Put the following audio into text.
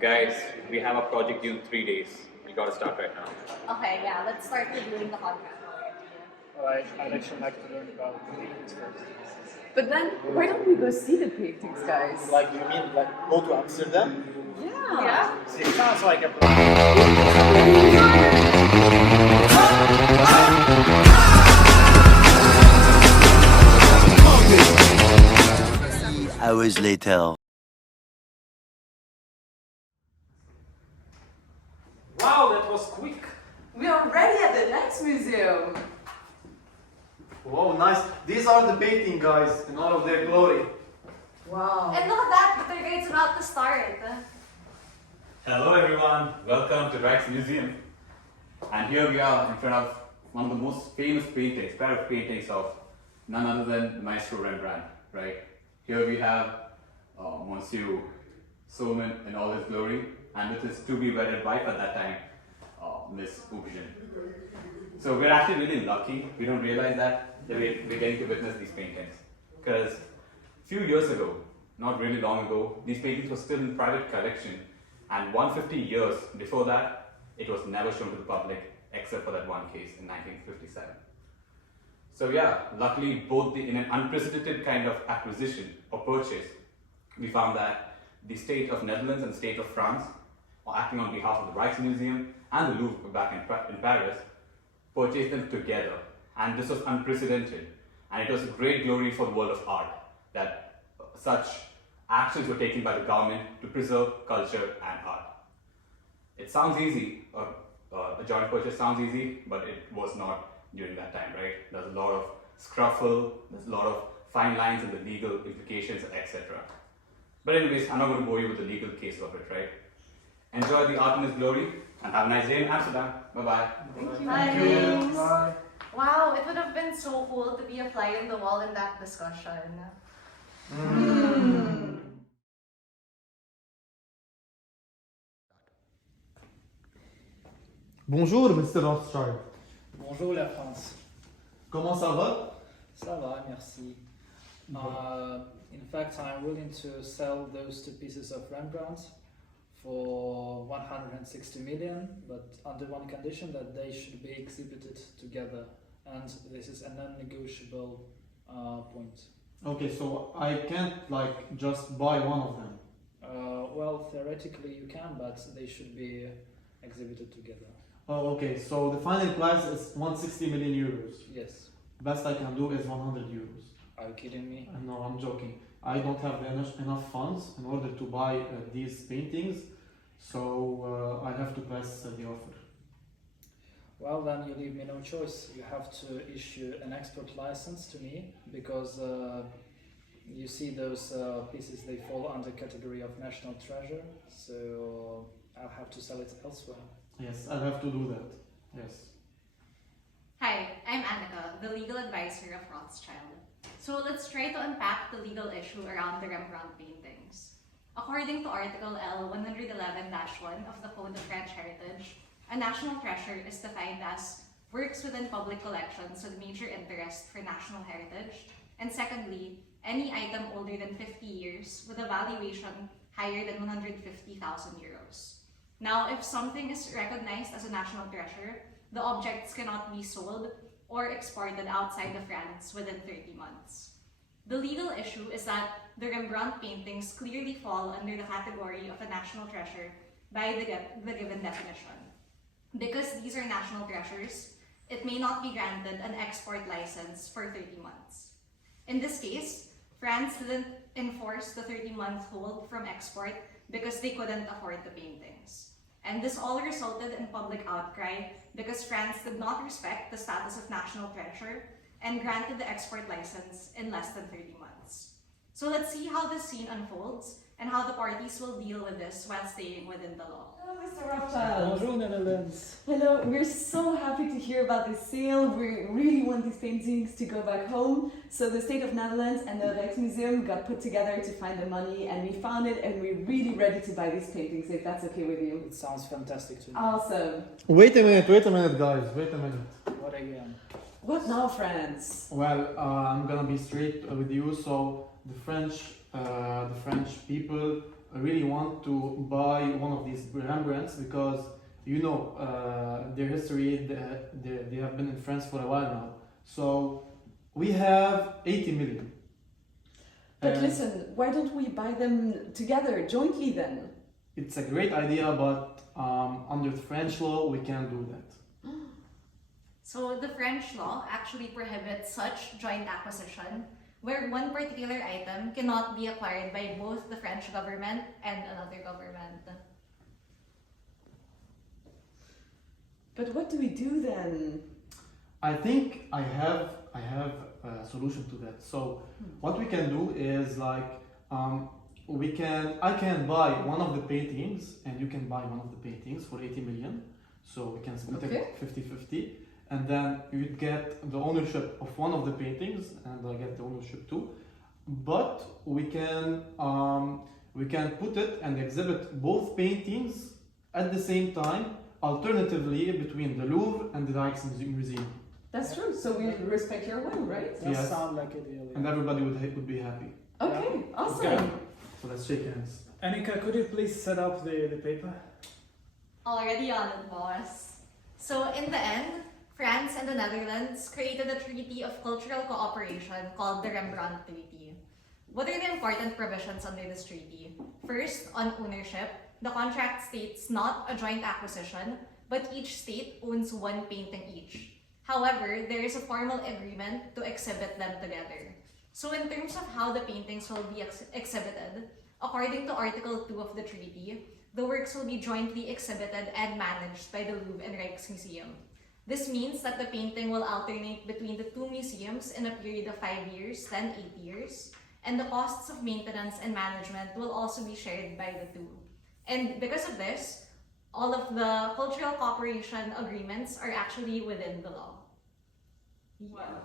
Guys, we have a project due in 3 days. We gotta start right now. Okay, yeah, let's start reviewing the contract already. Alright, I'd actually like to learn about the paintings first. But then, why don't we go see the paintings, guys? Like, you mean like go to Amsterdam? Yeah. See, it sounds like a plan. Hours later. Wow, that was quick. We are already at the next museum. Wow, nice. These are the painting guys in all of their glory. Wow. And look at that, the third grade's about to start. Hello everyone, welcome to Rijksmuseum. And here we are in front of one of the most famous paintings, pair of paintings of none other than Maestro Rembrandt, right? Here we have Monsieur Soman in all his glory, and with his to-be wedded wife at that time, Miss Ubjen. So we're actually really lucky, we don't realize that we're getting to witness these paintings. Because a few years ago, not really long ago, these paintings were still in private collection, and 150 years before that, it was never shown to the public except for that one case in 1957. So yeah, luckily both in an unprecedented kind of acquisition or purchase, we found that the state of Netherlands and the state of France, acting on behalf of the Rijksmuseum and the Louvre back in Paris, purchased them together. And this was unprecedented. And it was a great glory for the world of art that such actions were taken by the government to preserve culture and art. It sounds easy, a joint purchase sounds easy, but it was not during that time, right? There's a lot of scruffle, there's a lot of fine lines and the legal implications, etc. But anyways, I'm not going to bore you with the legal case of it, right? Enjoy the art in its glory and have a nice day in Amsterdam. Bye-bye. Thank you. you. Bye. Wow, it would have been so cool to be a fly on the wall in that discussion. Bonjour, Mr. Rothschild. Bonjour la France. Comment ça va? Ça va, merci. In fact, I'm willing to sell those two pieces of Rembrandt for 160 million, but under one condition that they should be exhibited together. And this is a non-negotiable point. Okay, so I can't like just buy one of them. Well, theoretically you can, but they should be exhibited together. Oh, okay, so the final price is 160 million euros. Yes. Best I can do is 100 euros. Are you kidding me? No, I'm joking. I don't have enough funds in order to buy these paintings, so I have to pass the offer. Well, then you leave me no choice. You have to issue an export license to me because you see those pieces, they fall under category of national treasure, so I'll have to sell it elsewhere. Yes, I'll have to do that. Yes. Hi, I'm Annika, the legal advisor of Rothschild. So let's try to unpack the legal issue around the Rembrandt paintings. According to Article L111-1 of the Code of French Heritage, a national treasure is defined as works within public collections with major interest for national heritage, and secondly, any item older than 50 years with a valuation higher than 150,000 euros. Now, if something is recognized as a national treasure, the objects cannot be sold or exported outside of France within 30 months. The legal issue is that the Rembrandt paintings clearly fall under the category of a national treasure by the given definition. Because these are national treasures, it may not be granted an export license for 30 months. In this case, France didn't enforce the 30-month hold from export because they couldn't afford the paintings. And this all resulted in public outcry because France did not respect the status of national treasure and granted the export license in less than 30 months. So let's see how this scene unfolds and how the parties will deal with this while staying within the law. Hello, Mr. Rothschild. Bonjour Netherlands. Hello, we're so happy to hear about this sale. We really want these paintings to go back home. So the State of Netherlands and the Rijksmuseum got put together to find the money, and we found it, and we're really ready to buy these paintings, if that's okay with you. It sounds fantastic to me. Awesome. Wait a minute, guys. Wait a minute. What again? What now, friends? Well, I'm gonna be straight with you. So the French people really want to buy one of these Rembrandts because you know their history. They have been in France for a while now. So we have 80 million. But And listen, why don't we buy them together, jointly then? it's a great idea, but under French law we can't do that. So the French law actually prohibits such joint acquisition where one particular item cannot be acquired by both the French government and another government. But what do we do then? I think I have a solution to that. So what we can do is like I can buy one of the paintings and you can buy one of the paintings for 80 million. So we can split Okay. it 50-50 and then you get the ownership of one of the paintings and I get the ownership too. But we can put it and exhibit both paintings at the same time, alternatively between the Louvre and the Rijksmuseum. That's true. So we respect your will, right? That Yes. sounds like ideal. And everybody would be happy. Okay, awesome. Okay. So let's shake hands. Annika, could you please set up the paper? Already on it, boss. So in the end, France and the Netherlands created a treaty of cultural cooperation called the Rembrandt Treaty. What are the important provisions under this treaty? First, on ownership, the contract states not a joint acquisition, but each state owns one painting each. However, there is a formal agreement to exhibit them together. So in terms of how the paintings will be exhibited, according to Article 2 of the treaty, the works will be jointly exhibited and managed by the Louvre and Rijksmuseum. This means that the painting will alternate between the two museums in a period of 5 years, then 8 years, and the costs of maintenance and management will also be shared by the two. And because of this, all of the cultural cooperation agreements are actually within the law. Wow.